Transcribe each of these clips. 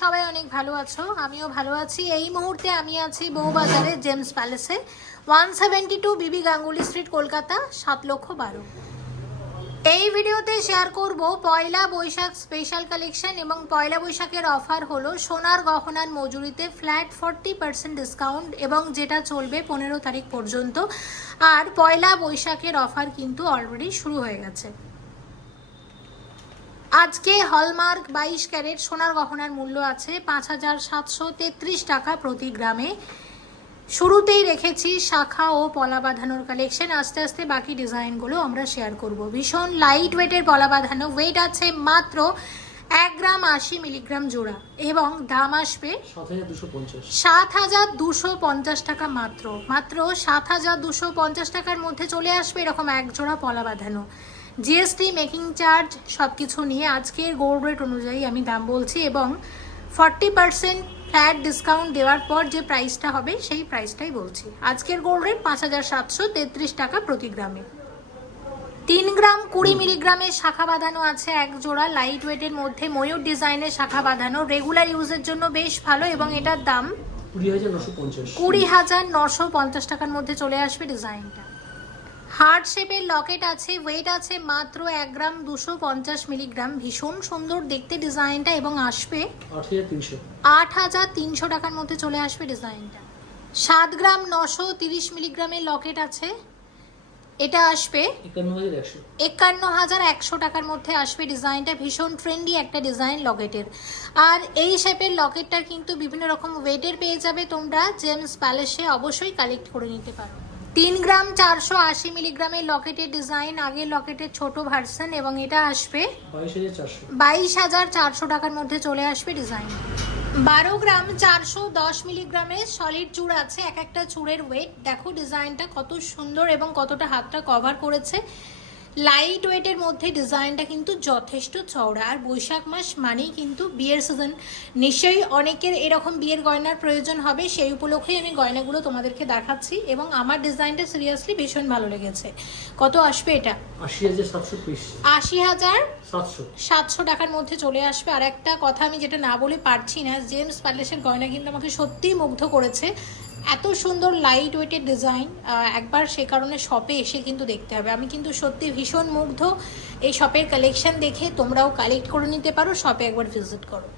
সবাই অনেক ভালো আছো, আমিও ভালো আছি। এই মুহূর্তে আমি আছি বউবাজারে জেমস প্যালেসে, 172 বিবি গাঙ্গুলি স্ট্রিট, কলকাতা 7,12,000। এই ভিডিওতে শেয়ার করব পয়লা বৈশাখ স্পেশাল কালেকশন এবং পয়লা বৈশাখের অফার হলো সোনার গহনার মজুরিতে ফ্ল্যাট 40% ডিসকাউন্ট এবং যেটা চলবে 15 তারিখ পর্যন্ত। আর পয়লা বৈশাখের অফার কিন্তু অলরেডি শুরু হয়ে গেছে। আজকে হলমার্ক 22 ক্যারেট সোনার গহনার মূল্য আছে 5,733 টাকা প্রতি গ্রামে। শুরুতেই রেখেছি শাখা ও পলা বাঁধানোর কালেকশন, আস্তে আস্তে বাকি ডিজাইনগুলো আমরা শেয়ার করব। ভীষণ লাইট ওয়েটের পলা বাঁধানো, ওয়েট আছে মাত্র 1 গ্রাম 80 মিলিগ্রাম জোড়া এবং দাম আসবে 7,250 টাকা। মাত্র 7,250 টাকার মধ্যে চলে আসবে এরকম এক জোড়া পলা বাঁধানো। জিএসটি, মেকিং চার্জ সব কিছু নিয়ে আজকের গোল্ড রেট অনুযায়ী আমি দাম বলছি এবং 40% ফ্ল্যাট ডিসকাউন্ট দেওয়ার পর যে প্রাইসটা হবে সেই প্রাইসটাই বলছি। আজকের গোল্ড রেট 5,733 টাকা প্রতি গ্রামে। 3 গ্রাম 20 মিলিগ্রামের শাখা বাঁধানো আছে এক জোড়া, লাইট ওয়েটের মধ্যে ময়ূর ডিজাইনের শাখা বাঁধানো, রেগুলার ইউজের জন্য বেশ ভালো এবং এটার দাম 20,950 টাকার মধ্যে চলে আসবে ডিজাইনটা। হার্ট শেপের লকেট আছে, ওয়েট আছে মাত্র 1 গ্রাম 250 মিলিগ্রাম, ভীষণ সুন্দর দেখতে ডিজাইনটা এবং আসবে 8,300 টাকার মধ্যে চলে আসবে ডিজাইনটা। 7 গ্রাম 930 মিলিগ্রামের লকেট আছে, এটা আসবে 51,100 টাকার মধ্যে আসবে ডিজাইনটা। ভীষণ ট্রেন্ডি একটা ডিজাইন লকেটের। আর এই শেপের লকেটটা কিন্তু বিভিন্ন রকম ওয়েটের পেয়ে যাবে তোমরা, জেমস প্যালেসে অবশ্যই কালেক্ট করে নিতে পারো। 3 গ্রাম 480 মিলিগ্রামের লকেটের ডিজাইন, আগের লকেটের ছোট ভার্সন এবং এটা আসবে 22,400 টাকার মধ্যে চলে আসবে ডিজাইন। 12 গ্রাম 410 মিলিগ্রামের সলিড চূড় আছে, এক একটা চূড়ের ওয়েট দেখো ডিজাইনটা কত সুন্দর এবং কতটা হাতটা কভার করেছে। লাইট ওয়েটের মধ্যে ডিজাইনটা কিন্তু যথেষ্ট চওড়া। আর বৈশাখ মাস মানেই কিন্তু বিয়ের সিজন, নিশ্চয়ই অনেকের এরকম বিয়ের গয়নার প্রয়োজন হবে, সেই উপলক্ষেই আমি গয়নাগুলো তোমাদেরকে দেখাচ্ছি এবং আমার ডিজাইনটা সিরিয়াসলি ভীষণ ভালো লেগেছে। কত আসবে এটা? 80,700 টাকার মধ্যে চলে আসবে। আর একটা কথা আমি যেটা না বলে পারছি না, জেমস প্যালেসের গয়না কিন্তু আমাকে সত্যিই মুগ্ধ করেছে। এত সুন্দর লাইট ওয়েটের ডিজাইন, একবার সে কারণে শপে এসে কিন্তু দেখতে হবে। আমি কিন্তু সত্যি ভীষণ মুগ্ধ এই শপের কালেকশন দেখে, তোমরাও কালেক্ট করে নিতে পারো, শপে একবার ভিজিট করো।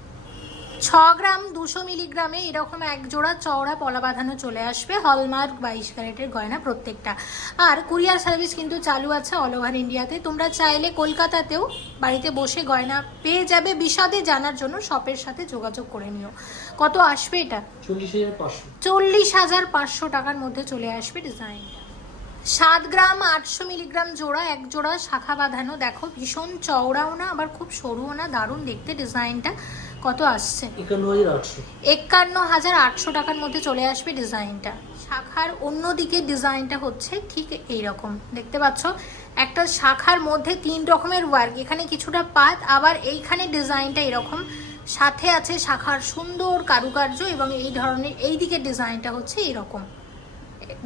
6 গ্রাম 200 মিলিগ্রামে এরকম এক জোড়া চওড়া পলা বাঁধানো চলে আসবে, হলমার্ক 22 ক্যারেটের গয়না প্রত্যেকটা। আর কুরিয়ার সার্ভিস কিন্তু চালু আছে অল ওভার ইন্ডিয়াতে। তোমরা চাইলে কলকাতাতেও বাড়িতে বসে গয়না পেয়ে যাবে। বিশদে জানার জন্য শপের সাথে যোগাযোগ করে নিও। কত আসবে এটা? 40,500 টাকার মধ্যে চলে আসবে ডিজাইনটা। 7 গ্রাম 800 মিলিগ্রাম জোড়া, এক জোড়া শাখা বাঁধানো, দেখো ভীষণ চওড়াও না আবার খুব সরুও না, দারুণ দেখতে ডিজাইনটা। কত আসছে? 51,800 টাকার মধ্যে চলে আসবে ডিজাইনটা। শাখার অন্যদিকে ডিজাইনটা হচ্ছে ঠিক এইরকম, দেখতে পাচ্ছ একটা শাখার মধ্যে 3 রকমের ওয়ার্ক, এখানে কিছুটা পাত, আবার এইখানে ডিজাইনটা এরকম, সাথে আছে শাখার সুন্দর কারুকার্য এবং এই ধরনের এই দিকের ডিজাইনটা হচ্ছে এরকম।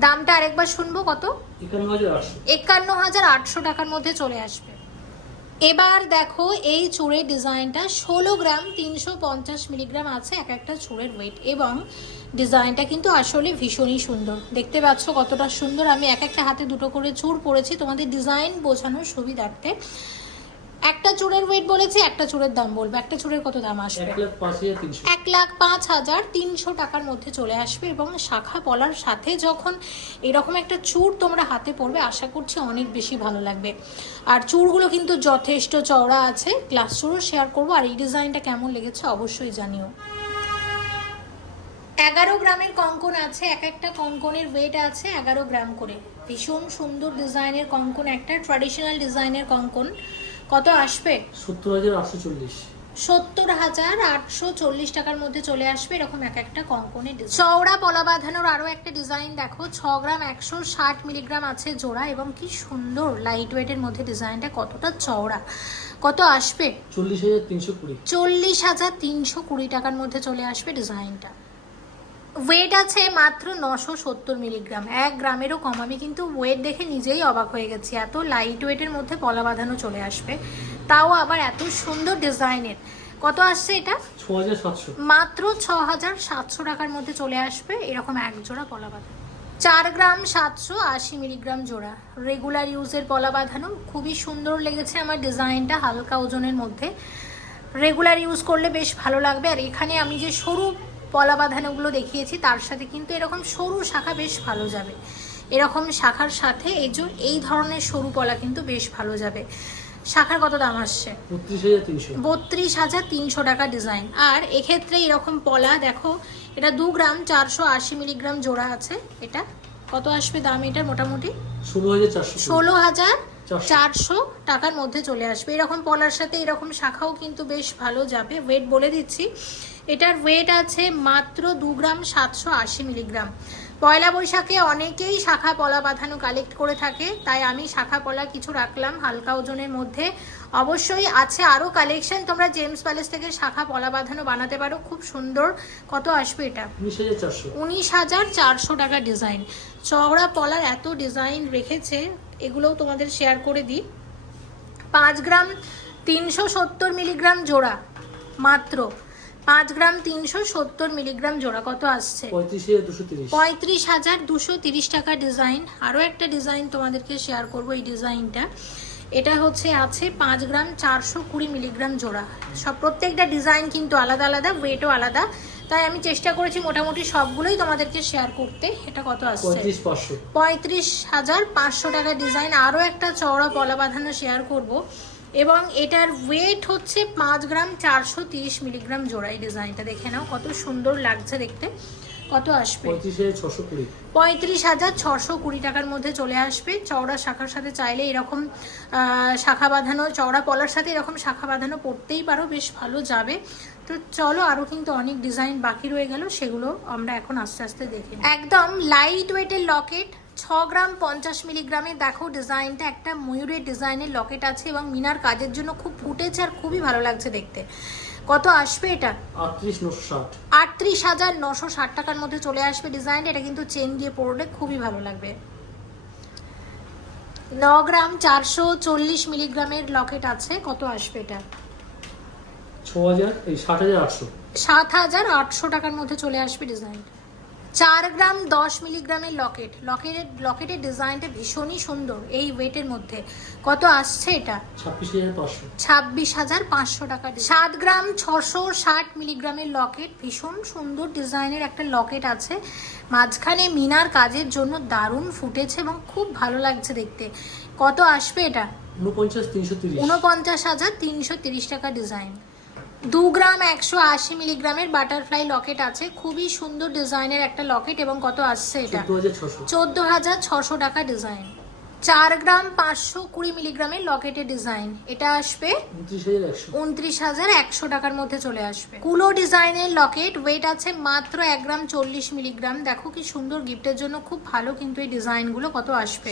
দামটা আরেকবার শুনবো, কত? 51,800 টাকার মধ্যে চলে আসবে। এবার দেখো এই চূড়ের ডিজাইনটা, 16 গ্রাম 350 মিলিগ্রাম আছে এক একটা চূড়ের ওয়েট এবং ডিজাইনটা কিন্তু আসলে ভীষণই সুন্দর। দেখতে পাচ্ছ কতটা সুন্দর। আমি এক একটা হাতে দুটো করে চূড় পরেছি তোমাদের ডিজাইন বোঝানোর সুবিধার্থে। একটা চূড়ের ওয়েট বলেছি, একটা চূড়ের দাম বলবো। একটা চূড়ের কত দাম আসবে? 1,05,300 টাকার মধ্যে চলে আসবে এবং শাখা পলার সাথে যখন এরকম একটা চূড় তোমরা হাতে পড়বে, আশা করছি অনেক বেশি ভালো লাগবে। আর চূড়গুলো কিন্তু যথেষ্ট চওড়া আছে, গ্লাস চূড়ও শেয়ার করবো। আর এই ডিজাইনটা কেমন লেগেছে অবশ্যই জানিও। 11 গ্রামের কঙ্কন আছে, এক একটা কঙ্কনের ওয়েট আছে 11 গ্রাম করে। ভীষণ সুন্দর ডিজাইনের কঙ্কন, একটা ট্র্যাডিশনাল ডিজাইনের কঙ্কন। কত আসবে? 70,840 টাকার মধ্যে চলে আসবে এরকম এক একটা কঙ্কনের ডিজাইন। চওড়া পলা বাঁধানোর আরও একটা ডিজাইন দেখো, 6 গ্রাম 160 মিলিগ্রাম আছে জোড়া এবং কি সুন্দর লাইট ওয়েটের মধ্যে ডিজাইনটা কতটা চওড়া। কত আসবে? 40,320 টাকার মধ্যে চলে আসবে ডিজাইনটা। ওয়েট আছে মাত্র 970 মিলিগ্রাম, 1 গ্রামেরও কম। আমি কিন্তু ওয়েট দেখে নিজেই অবাক হয়ে গেছি, এত লাইট ওয়েটের মধ্যে পলা বাঁধানো চলে আসবে, তাও আবার এত সুন্দর ডিজাইনের। কত আসছে এটা? 6700, মাত্র 6700 টাকার মধ্যে চলে আসবে এরকম এক জোড়া পলা বাঁধানো। 4 গ্রাম 780 মিলিগ্রাম জোড়া, রেগুলার ইউজের পলা বাঁধানো। খুবই সুন্দর লেগেছে আমার ডিজাইনটা, হালকা ওজনের মধ্যে, রেগুলার ইউজ করলে বেশ ভালো লাগবে। আর এখানে আমি যে সরু পলা বাঁধানোগুলো দেখিয়েছি তার সাথে কিন্তু এরকম সরু শাখা বেশ ভালো যাবে। এরকম শাখার সাথে এই ধরনের সরু পলা কিন্তু বেশ ভালো যাবে। শাখার কত দাম আসছে? 32,300 টাকা ডিজাইন। আর এক্ষেত্রে এরকম পলা দেখো, এটা 2 গ্রাম 480 মিলিগ্রাম জোড়া আছে। এটা কত আসবে দাম? এটা মোটামুটি 16,400 টাকার মধ্যে চলে আসবে। এরকম পলার সাথে এরকম শাখাও কিন্তু বেশ ভালো যাবে। ওয়েট বলে দিচ্ছি, এটার ওয়েট আছে মাত্র 2 গ্রাম 780 মিলিগ্রাম। পয়লা বৈশাখে অনেকেই শাখা পলা বাঁধানো কালেক্ট করে থাকে, তাই আমি শাখা পলা কিছু রাখলাম হালকা ওজনের মধ্যে। অবশ্যই আছে আরও কালেকশন, তোমরা জেমস প্যালেস থেকে শাখা পলা বাঁধানো বানাতে পারো, খুব সুন্দর। কত আসবে এটা? 19,400 টাকা ডিজাইন। চওড়া পলার এত ডিজাইন রেখেছে, এগুলোও তোমাদের শেয়ার করে দিই। 5 গ্রাম 370 মিলিগ্রাম জোড়া, মাত্র 5 গ্রাম 370 মিলিগ্রাম জোড়া। কত আসছে? 35,230 টাকা ডিজাইন। আরও একটা ডিজাইন তোমাদেরকে শেয়ার করব, এই ডিজাইনটা। এটা আছে 5 গ্রাম 420 মিলিগ্রাম জোড়া। প্রত্যেকটা ডিজাইন কিন্তু আলাদা আলাদা, ওয়েটও আলাদা, তাই আমি চেষ্টা করেছি মোটামুটি সবগুলোই তোমাদেরকে শেয়ার করতে। এটা কত আসছে? 35,500 টাকা ডিজাইন। আরও একটা চওড়া পলা বাঁধানো শেয়ার করব, এবং এটার ওয়েট হচ্ছে 5 গ্রাম 430 মিলিগ্রাম জোড়া। এই ডিজাইনটা দেখে নাও, কত সুন্দর লাগছে দেখতে। কত আসবে? 35,620 টাকার মধ্যে চলে আসবে। চওড়া শাখার সাথে চাইলে এরকম শাখা বাঁধানো, চওড়া পলার সাথে এরকম শাখা বাঁধানো পড়তেই পারো, বেশ ভালো যাবে। তো চলো, আরও কিন্তু অনেক ডিজাইন বাকি রয়ে গেল, সেগুলো আমরা এখন আস্তে আস্তে দেখি। একদম লাইট ওয়েটের লকেট, 6 গ্রাম 50 মিলিগ্রামের। দেখো ডিজাইনটা একটা ময়ূরের ডিজাইনের লকেট আছে, এবং মিনার কাজের জন্য খুব ফুটেছে আর খুবই ভালো লাগছে দেখতে। কত আসবে এটা? 38,960 টাকার মধ্যে চলে আসবে ডিজাইনটা। এটা কিন্তু চেন দিয়ে পরলে খুবই ভালো লাগবে। 9 গ্রাম 440 মিলিগ্রামের লকেট আছে। কত আসবে এটা? 7,800 টাকার মধ্যে চলে আসবে ডিজাইন। 4 গ্রাম 10 মিলিগ্রামের লকেটের ডিজাইনটা ভীষণই সুন্দর এই ওয়েটের মধ্যে। কত আসছে এটা? 26,500 টাকা। 7 গ্রাম 660 মিলিগ্রামের লকেট, ভীষণ সুন্দর ডিজাইনের একটা লকেট আছে, মাঝখানে মিনার কাজের জন্য দারুণ ফুটেছে এবং খুব ভালো লাগছে দেখতে। কত আসবে এটা? 49,330 টাকা ডিজাইন। 2 গ্রাম 180 মিলিগ্রামের বাটারফ্লাই লকেট আছে, খুবই সুন্দর ডিজাইনের একটা লকেট, এবং কত আসছে এটা? 14,600 টাকা ডিজাইন। 4 গ্রাম 520 মিলিগ্রামের লকেটের ডিজাইন, এটা আসবে 29,100 টাকার মধ্যে চলে আসবে। কুলো ডিজাইনের লকেট, ওয়েট আছে মাত্র 1 গ্রাম 40 মিলিগ্রাম। দেখো কি সুন্দর, গিফটের জন্য খুব ভালো কিন্তু এই ডিজাইনগুলো। কত আসবে?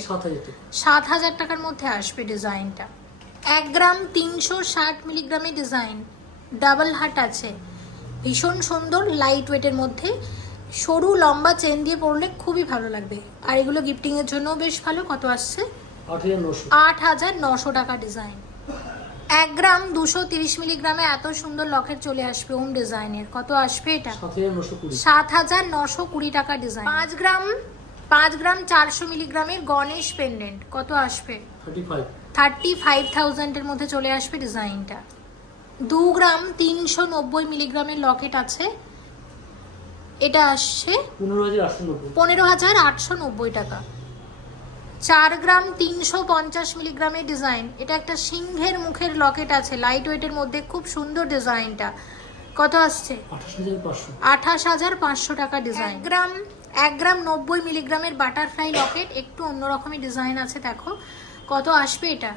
7,000 টাকার মধ্যে আসবে ডিজাইনটা। 1 গ্রাম 360 মিলিগ্রামের ডিজাইন, ডাবল হাট আছে, ভীষণ সুন্দর লাইট ওয়েটের মধ্যে, সরু লম্বা চেন দিয়ে পরলে খুবই ভালো লাগবে। আর এগুলো গিফটিং এর জন্য বেশ ভালো। কত আসছে? 8,900 টাকা ডিজাইন। 1 গ্রাম 230 মিলিগ্রামে এত সুন্দর লকেট চলে আসবে ওম ডিজাইনের। কত আসবে এটা? 7,920 টাকা ডিজাইন। 5 গ্রাম 400 মিলিগ্রামের গণেশ পেন্ডেন্ট। কত আসবে? 35,000 এর মধ্যে চলে আসবে ডিজাইনটা। 2 গ্রাম 390 মিলিগ্রামের লকেট আছে, এটা আসছে 15,890 টাকা। 4 গ্রাম 350 মিলিগ্রামের ডিজাইন, এটা একটা সিংহের মুখের লকেট আছে, লাইট ওয়েটের মধ্যে, খুব সুন্দর ডিজাইনটা। কত আসছে? 28,500 টাকা ডিজাইন। 1 গ্রাম 90 মিলিগ্রামের বাটারফ্লাই লকেট, একটু অন্যরকমের ডিজাইন আছে দেখো। কত আসবে এটা?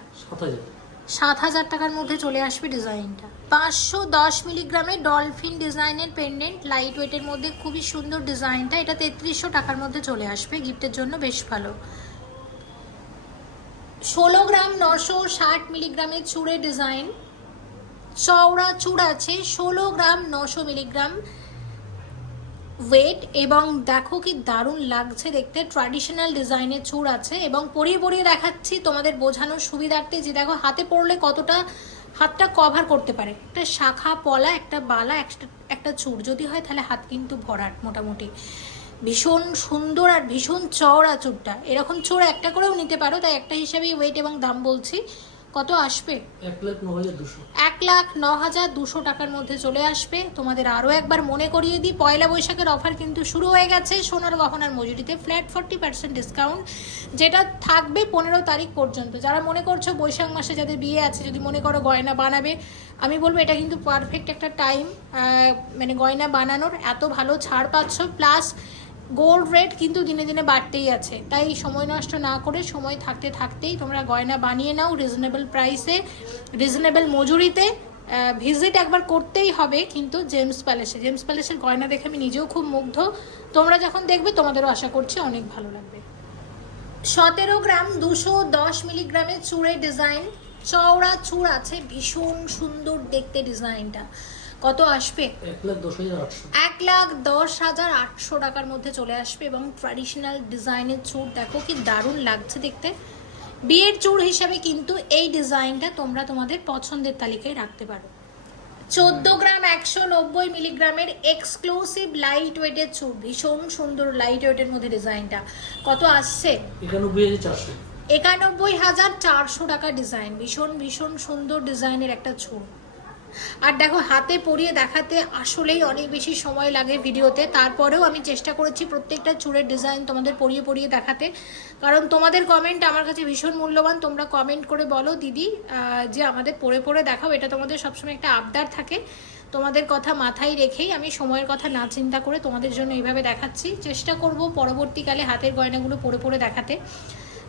7,000 টাকার মধ্যে চলে আসবে ডিজাইনটা। 510 মিলিগ্রামের ডলফিন ডিজাইনের পেন্ডেন্ট, লাইট ওয়েটের মধ্যে, খুবই সুন্দর ডিজাইনটা। এটা 3300 টাকার মধ্যে চলে আসবে, গিফটের জন্য বেশ ভালো। 16 গ্রাম 960 মিলিগ্রামের চূড়ের ডিজাইন, চওড়া চূড় আছে, 16 গ্রাম 900 মিলিগ্রাম ওয়েট, এবং দেখো কি দারুণ লাগছে দেখতে, ট্র্যাডিশনাল ডিজাইনের চূড় আছে। এবং পরিয়ে পরিয়ে দেখাচ্ছি তোমাদের বোঝানোর সুবিধার্থে, যে দেখো হাতে পরলে কতটা হাতটা কভার করতে পারে। একটা শাখা পলা, একটা বালা, একটা চূড় যদি হয় তাহলে হাত কিন্তু ভরাট মোটামুটি। ভীষণ সুন্দর আর ভীষণ চওড়া চূড়টা। এরকম চূড় একটা করেও নিতে পারো, তাই একটা হিসাবেই ওয়েট এবং দাম বলছি। কত আসবে? 1,09,200 টাকার মধ্যে চলে আসবে। তোমাদের আরও একবার মনে করিয়ে দিই, পয়লা বৈশাখের অফার কিন্তু শুরু হয়ে গেছে সোনার গহনার মজুরিতে ফ্ল্যাট 40% ডিসকাউন্ট, যেটা থাকবে 15 তারিখ পর্যন্ত। যারা মনে করছো বৈশাখ মাসে যাদের বিয়ে আছে, যদি মনে করো গয়না বানাবে, আমি বলবো এটা কিন্তু পারফেক্ট একটা টাইম, মানে গয়না বানানোর। এত ভালো ছাড় পাচ্ছ, প্লাস গোল্ড রেট কিন্তু দিনে দিনে বাড়তেই আছে, তাই সময় নষ্ট না করে সময় থাকতে থাকতেই তোমরা গয়না বানিয়ে নাও রিজনেবল প্রাইসে, রিজনেবল মজুরিতে। ভিজিট একবার করতেই হবে কিন্তু জেমস প্যালেসে। জেমস প্যালেসের গয়না দেখে আমি নিজেও খুব মুগ্ধ, তোমরা যখন দেখবে তোমাদেরও আশা করছি অনেক ভালো লাগবে। 17 গ্রাম 210 মিলিগ্রামের চূড়ের ডিজাইন, চওড়া চূড় আছে, ভীষণ সুন্দর দেখতে ডিজাইনটা। কত আসবে? 1,10,800 টাকার মধ্যে চলে আসবে। এবং ট্র্যাডিশনাল ডিজাইনের চূড় দেখো কি দারুণ লাগছে দেখতে। বিয়ের চূড় হিসাবে কিন্তু এই ডিজাইনটা তোমরা তোমাদের পছন্দের তালিকায় রাখতে পারো। 14 গ্রাম 190 মিলিগ্রামের এক্সক্লুসিভ লাইট ওয়েটের চূড়, ভীষণ সুন্দর লাইট ওয়েটের মধ্যে ডিজাইনটা। কত আসছে? 91,400 টাকা ডিজাইন। ভীষণ ভীষণ সুন্দর ডিজাইনের একটা চূড়। আর দেখো হাতে পরিয়ে দেখাতে আসলেই অনেক বেশি সময় লাগে ভিডিওতে, তারপরেও আমি চেষ্টা করেছি প্রত্যেকটা চূড়ের ডিজাইন তোমাদের পরিয়ে পরিয়ে দেখাতে, কারণ তোমাদের কমেন্ট আমার কাছে ভীষণ মূল্যবান। তোমরা কমেন্ট করে বলো দিদি যে আমাদের পরে পরে দেখাও, এটা তোমাদের সবসময় একটা আবদার থাকে। তোমাদের কথা মাথায় রেখেই আমি সময়ের কথা না চিন্তা করে তোমাদের জন্য এইভাবে দেখাচ্ছি। চেষ্টা করব পরবর্তীকালে হাতের গয়নাগুলো পরে পরে দেখাতে।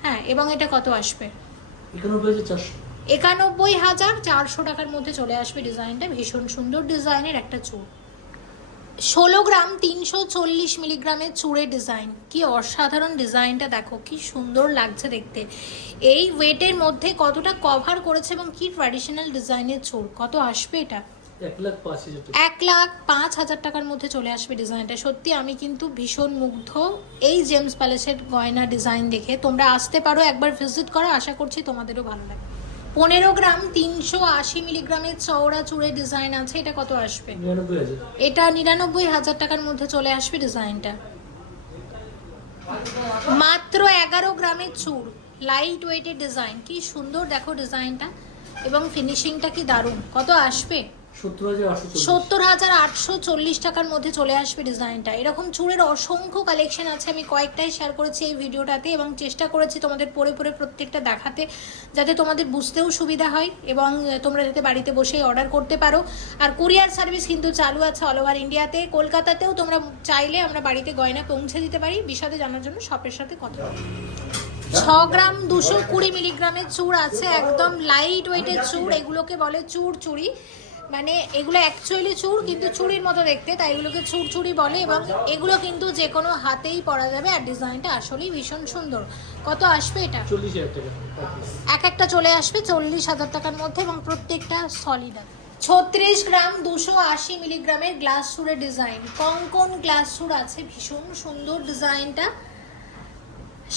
হ্যাঁ, এবং এটা কত আসবে? 91,400 টাকার মধ্যে চলে আসবে ডিজাইনটা। ভীষণ সুন্দর ডিজাইনের একটা চূড়। 16 গ্রাম 340 মিলিগ্রামের চূড়ের ডিজাইন, কি অসাধারণ ডিজাইনটা দেখো, কি সুন্দর লাগছে দেখতে। এই ওয়েটের মধ্যে কতটা কভার করেছে এবং কি ট্র্যাডিশনাল ডিজাইনের চূড়। কত আসবে এটা? 1,05,000 টাকার মধ্যে চলে আসবে ডিজাইনটা। সত্যি আমি কিন্তু ভীষণ মুগ্ধ এই জেমস প্যালেসের গয়না ডিজাইন দেখে। তোমরা আসতে পারো, একবার ভিজিট করো, আশা করছি তোমাদেরও ভালো লাগে। 15 গ্রাম 380 মিলিগ্রামের চওড়া চূড়ের ডিজাইন আছে, এটা কত আসবে? এটা 99,000 টাকার মধ্যে চলে আসবে ডিজাইনটা। মাত্র 11 গ্রামের চূড়, লাইট ওয়েটের ডিজাইন, কি সুন্দর দেখো ডিজাইনটা, এবং ফিনিশিংটা কি দারুণ। কত আসবে? 70,840 টাকার মধ্যে চলে আসবে ডিজাইনটা। এরকম চূড়ের অসংখ্য কালেকশন আছে, আমি কয়েকটাই শেয়ার করেছি এই ভিডিওটাতে, এবং চেষ্টা করেছি তোমাদের পরে পরে প্রত্যেকটা দেখাতে, যাতে তোমাদের বুঝতেও সুবিধা হয় এবং তোমরা যাতে বাড়িতে বসেই অর্ডার করতে পারো। আর কুরিয়ার সার্ভিস কিন্তু চালু আছে অল ওভার ইন্ডিয়াতে। কলকাতাতেও তোমরা চাইলে আমরা বাড়িতে গয়না পৌঁছে দিতে পারি। বিশদে জানার জন্য শপের সাথে কথা বলো। 6 গ্রাম 220 মিলিগ্রামের চূড় আছে, একদম লাইট ওয়েটের চূড়। এগুলোকে বলে চূড় চুড়ি, মানে এগুলো অ্যাকচুয়ালি চূড় কিন্তু চুড়ির মতো দেখতে, তাই এগুলোকে চূড় চুড়ি বলে। এবং এগুলো কিন্তু যে কোনো হাতেই পরা যাবে, আর ডিজাইনটা আসলেই ভীষণ সুন্দর। কত আসবে এটা? 40,000 টাকা। এক একটা চলে আসবে 40,000 টাকার মধ্যে, এবং প্রত্যেকটা সলিড। 36 গ্রাম 280 মিলিগ্রামের গ্লাস চূড়ের ডিজাইন, কঙ্কন গ্লাস চূড় আছে, ভীষণ সুন্দর ডিজাইনটা।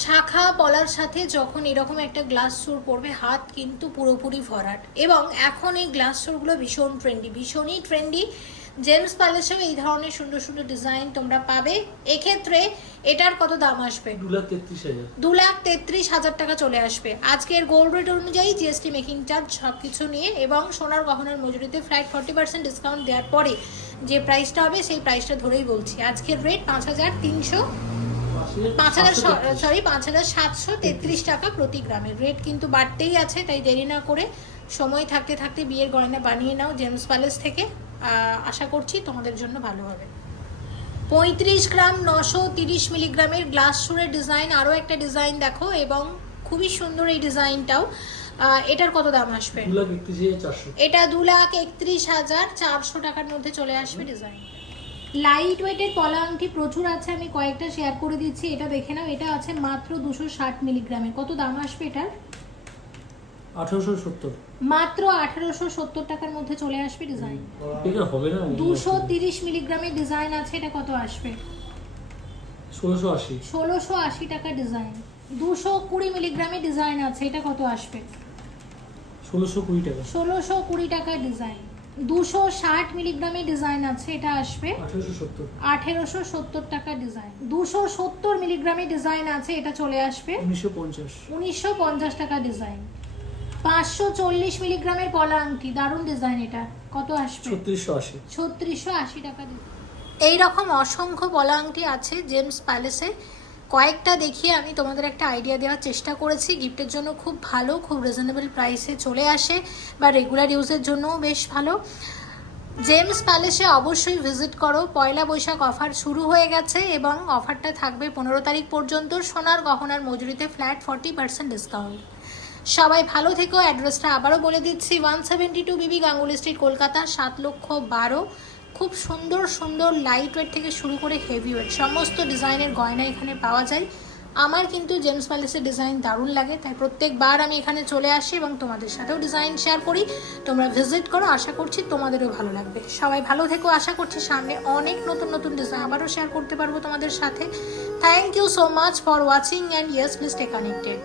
শাখা পলার সাথে যখন এরকম একটা গ্লাস চূড় পরবে, হাত কিন্তু পুরোপুরি ভরাট। এবং এখন এই গ্লাস চূড়গুলো ভীষণ ট্রেন্ডি, ভীষণই ট্রেন্ডি। জেমস প্যালেসেও এই ধরনের সুন্দর সুন্দর ডিজাইন তোমরা পাবে। এক্ষেত্রে এটার কত দাম আসবে? 2,33,000 টাকা চলে আসবে আজকের গোল্ড রেট অনুযায়ী, জিএসটি মেকিং চার্জ সব কিছু নিয়ে, এবং সোনার গহনার মজুরিতে ফ্ল্যাট 40% ডিসকাউন্ট দেওয়ার পরে যে প্রাইসটা হবে সেই প্রাইসটা ধরেই বলছি। আজকের রেট 5,733 টাকা প্রতি গ্রামের। রেট কিন্তু বাড়তেই আছে, তাই দেরি না করে সময় থাকতে থাকতে বিয়ের গয়না বানিয়ে নাও জেমস প্যালেস থেকে। আশা করছি তোমাদের জন্য ভালো হবে। 35 গ্রাম 930 মিলিগ্রামের গ্লাস চূড়ের ডিজাইন, আরও একটা ডিজাইন দেখো, এবং খুবই সুন্দর এই ডিজাইনটাও। এটার কত দাম আসবে? 2,31,400। এটা 2,31,400 টাকার মধ্যে চলে আসবে ডিজাইন। লাইট ওয়েটের পলা আংটি প্রচুর আছে, আমি কয়েকটা শেয়ার করে দিচ্ছি। এটা দেখে নাও, এটা আছে মাত্র 260 মিলিগ্রামের। কত দাম আসবে এটার? 1870। মাত্র 1870 টাকার মধ্যে চলে আসবে ডিজাইন। এটা হবে না। 230 মিলিগ্রামের ডিজাইন আছে, এটা কত আসবে? 1680। 1680 টাকা ডিজাইন। 220 মিলিগ্রামের ডিজাইন আছে, এটা কত আসবে? 1620 টাকা। 1620 টাকার ডিজাইন। 260 মিলিগ্রামের ডিজাইন আছে, এটা আসবে 1870। 1870 টাকার ডিজাইন। 270 মিলিগ্রামের ডিজাইন আছে, এটা চলে আসবে 1950। 1950 টাকা ডিজাইন। 540 মিলিগ্রামের পলা আংটি, দারুণ ডিজাইন, এটা কত আসবে? 3680। 3680 টাকা ডিজাইন। এইরকম অসংখ্য পলা আংটি আছে জেমস প্যালেসে। কয়েকটা দেখিয়ে আমি তোমাদের একটা আইডিয়া দেওয়ার চেষ্টা করেছি। গিফটের জন্য খুব ভালো, খুব রিজনেবল প্রাইসে চলে আসে, বা রেগুলার ইউজের জন্যও বেশ ভালো। জেমস প্যালেসে অবশ্যই ভিজিট করো। পয়লা বৈশাখ অফার শুরু হয়ে গেছে এবং অফারটা থাকবে 15 তারিখ পর্যন্ত। সোনার গহনার মজুরিতে ফ্ল্যাট 40% ডিসকাউন্ট। সবাই ভালো থেকো। অ্যাড্রেসটা আবারও বলে দিচ্ছি, 172 বিবি গাঙ্গুলি স্ট্রিট, কলকাতা, 7,12,000। খুব সুন্দর সুন্দর লাইট ওয়েট থেকে শুরু করে হেভি ওয়েট সমস্ত ডিজাইনের গয়না এখানে পাওয়া যায়। আমার কিন্তু জেমস প্যালেসের ডিজাইন দারুণ লাগে, তাই প্রত্যেকবার আমি এখানে চলে আসি এবং তোমাদের সাথেও ডিজাইন শেয়ার করি। তোমরা ভিজিট করো, আশা করছি তোমাদেরও ভালো লাগবে। সবাই ভালো থেকো, আশা করছি সামনে অনেক নতুন নতুন ডিজাইন আবারও শেয়ার করতে পারবো তোমাদের সাথে। Thank you so much for watching and yes, please stay connected.